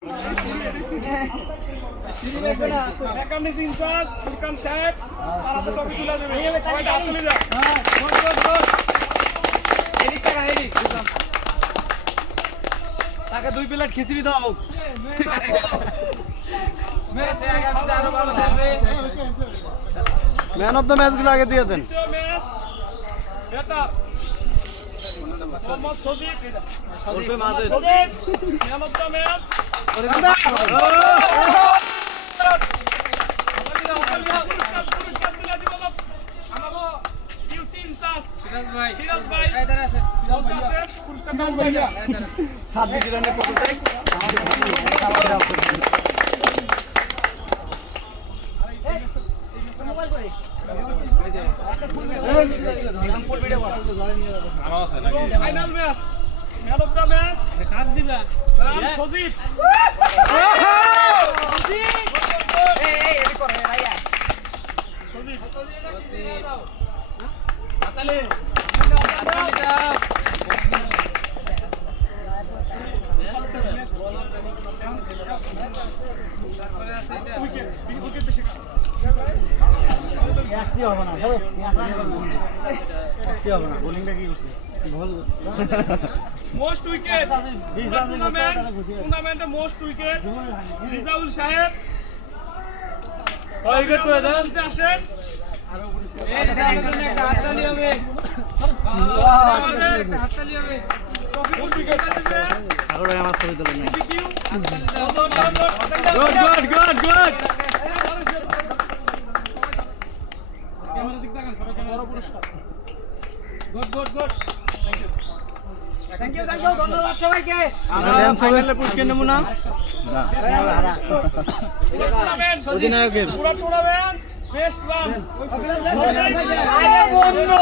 তাকে 2 প্লেট খিচুড়ি দাও। Man of the match গুলো আগে দিয়ে দেন। Final match man of the match cut দিবা সজীব এই এডি কর ভাইয়া সজীব আতালে দাও তারপরে আছে এটা উইকেট বেশি কি হবে না ধরো কি হবে না বোলিংটা কি করছে বল মোস্ট উইকেট টুর্নামেন্টে মোস্ট উইকেট রিজাউল সাহেব উইকেট করে দেন আসেন এই দেখার জন্য একটা হাততালি হবে আমাদের একটা হাততালি হবে মোস্ট উইকেট দিবে আগরে আমার ছবি তোলেন না good good good good thank you ধন্যবাদ সবাইকে আমরা ড্যান্স ফাইনালে পুরস্কার নেব না অধিনায়কের পুরো টুর্নামেন্ট বেস্ট রান আরে বন্ধু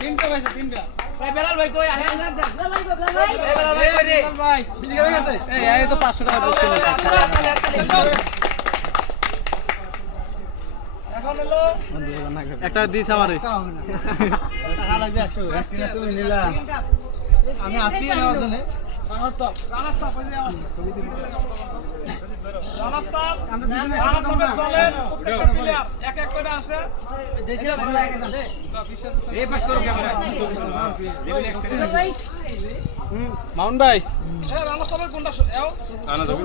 তিনটা ভাই তিনটা ভাই বেলাল ভাই কই আহেন বেলাল ভাই কই রে ভাই বিলি হয়ে গেছে এই তো 500 টাকা পুরস্কার এখন হলো একটা দিস আমারে টাকা লাগবে 100 আজকে তুমি নিলা আমি আসি না ওজনে রানাস্তা পয়সা রানাস্তার দলের প্রত্যেকটা প্লেয়ার এক এক করে আসে এই পাস করো ক্যামেরা মাউন্ট ভাই এ রানাস্তার কোনটা এও আনা দাও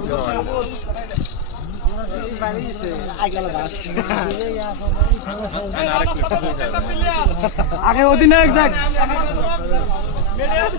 প্রত্যেকটা প্লেয়ার আগে অধিনায়ক যাক মেডেল